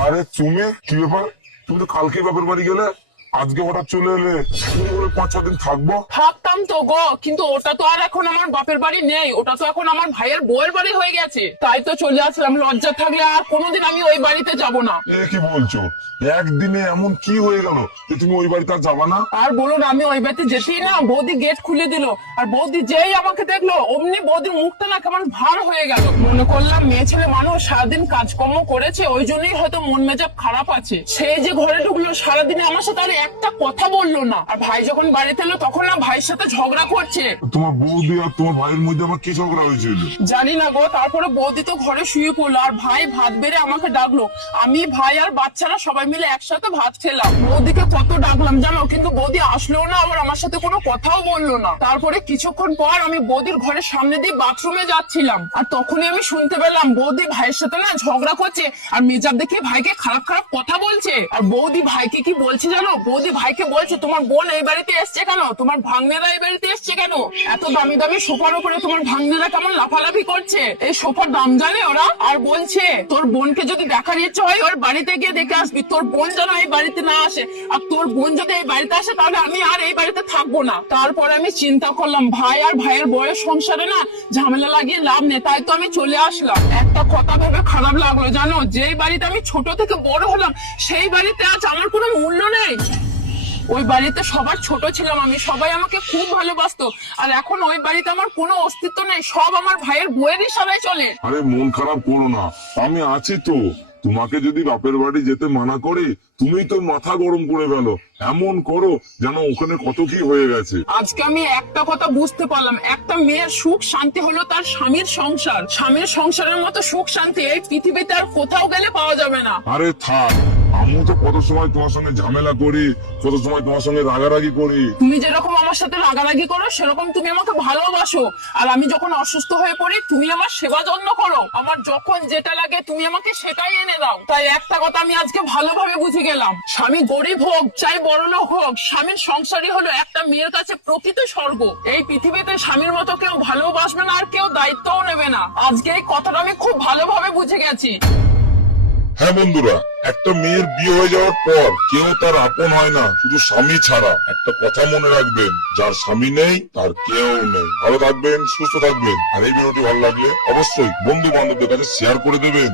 আরে তুমি কি ব্যাপার? তুমি তো কালকে বাপের বাড়ি গেলে, আজকে হঠাৎ চলে এলে। তুমি বলে 5-6 দিন থাকবো। ভাবতাম তো গো, কিন্তু ওটা তো আর এখন আমার বাপের বাড়ি নেই, ওটা তো এখন আমার ভাইয়ের বউয়ের বাড়ি হয়ে গেছে। তাই তো চলে আসলাম, লজ্জা থাকলে আর কোনোদিন আমি ওই বাড়িতে যাব না। এ কি বলছো? একদিনে এমন কি হয়ে গেল যে তুমি ওই বাড়িতে আর যাবা না? আর বলুন, আমি ওই বাড়িতে যেতেই না বৌদি গেট খুলে দিল। আর বৌদি যেই আমাকে দেখলো অমনি বৌদির মুখটা না কেমন ভার হয়ে গেল। মনে করলাম মেয়ে ছেলে মানুষ সারাদিন কাজকর্ম করেছে, ওই জন্যই হয়তো মন মেজাব খারাপ আছে। সে যে ঘরে ঢুকলো, সারাদিনে আমার সাথে আর একটা কথা বললো না। আর ভাই যখন বাড়িতে এলো তখন না ভাইয়ের সাথে ঝগড়া করছে। তোমার বৌদি আর তোমার ভাইয়ের মধ্যে আবার কি ঝগড়া হয়েছিল? জানি না গো। তারপরে বৌদি তো ঘরে শুয়ে পড়লো, আর ভাই ভাত বেড়ে আমাকে ডাকলো। আমি, ভাই আর বাচ্চারা সবাই মিলে একসাথে ভাত খেলাম। বৌদিকে কত ডাকলাম জানো, কিন্তু বৌদি আসলেও না, আবার আমার সাথে কোনো কথাও বললো না। তারপরে কিছুক্ষণ পর আমি বৌদির ঘরের সামনে দিয়ে বাথরুমে যাচ্ছিলাম, আর তখনই আমি শুনতে পেলাম বৌদি ভাইয়ের সাথে না ঝগড়া করছে, আর মেজাব দেখে ভাইকে খারাপ খারাপ কথা বলছে। আর বৌদি ভাইকে কি বলছে জানো? বৌদি ভাইকে বলছে, তোমার বোন এই বাড়িতে এসছে কেন? তোমার ভাগ্নেরা এই বাড়িতে এসছে কেন? এত দামি দামি সোফার উপরে তোমার ভাগ্নেরা কেমন লাফালাফি করছে? এই সোফার দাম জানে ওরা? আর বলছে, তোর বোনকে যদি দেখার ইচ্ছে হয় ওর বাড়িতে গিয়ে দেখে আসবি, তোর বোন যেন এই বাড়িতে না আসে। আর তোর বোন যদি এই বাড়িতে আসে তাহলে আমি আর এই বাড়িতে থাকবো না। তারপরে আমি চিন্তা করলাম, ভাই আর ভাইয়ের বয়স সংসারে না ঝামেলা লাগিয়ে লাভ নেই, তাই তো আমি চলে আসলাম। একটা কথা ভেবে খারাপ লাগলো জানো, যেই বাড়িতে আমি ছোট থেকে বড় হলাম সেই বাড়িতে আজ আমার কোনো মূল্য নেই। ওই বাড়িতে সবার ছোট ছিলাম আমি, সবাই আমাকে খুব ভালোবাসতো। আর এখন ওই বাড়িতে আমার কোনো অস্তিত্ব নেই, সব আমার ভাইয়ের বউয়ের ইশারায় চলে। আরে মন খারাপ করো না, আমি আছি তো। তোমাকে যদি বাপের বাড়ি যেতে মানা করে, তুমি তো মাথা গরম করে ফেলো, এমন করো যেন ওখানে কত কি হয়ে গেছে। আজকে আমি একটা কথা বুঝতে পারলাম, একটা মেয়ের সুখ শান্তি হলো তার স্বামীর সংসার। স্বামীর সংসারের মতো সুখ শান্তি এই পৃথিবীতে আর কোথাও গেলে পাওয়া যাবে না। আরে থাক, আমিও তো কত সময় তোমার সঙ্গে ঝামেলা করি, কত সময় তোমার সঙ্গে রাগারাগি করি। তুমি যেরকম আমার সাথে রাগারাগি করো, সেরকম তুমি আমাকে ভালোবাসো। আর আমি যখন অসুস্থ হয়ে পড়ি তুমি আমার সেবা যত্ন করো। আমার যখন যেটা লাগে তুমি আমাকে সেটাই এনে দাও। তাই একটা কথা আমি আজকে ভালোভাবে বুঝে গেলাম, স্বামী গরিব হোক চাই বড়লোক হোক, স্বামীর সংসারই হলো একটা মেয়ের কাছে প্রকৃত স্বর্গ। এই পৃথিবীতে স্বামীর মতো কেউ ভালোবাসবে না, আর কেউ দায়িত্বও নেবে না। আজকে এই কথাটা আমি খুব ভালোভাবে বুঝে গেছি। হ্যাঁ বন্ধুরা, একটা মেয়ের বিয়ে হয়ে যাওয়ার পর কেউ তার আপন হয় না, শুধু স্বামী ছাড়া। একটা কথা মনে রাখবেন, যার স্বামী নেই তার কেউ নেই। ভালো থাকবেন, সুস্থ থাকবেন। আর এই ভিডিওটি ভালো লাগলে অবশ্যই বন্ধু বান্ধবদের কাছে শেয়ার করে দেবেন।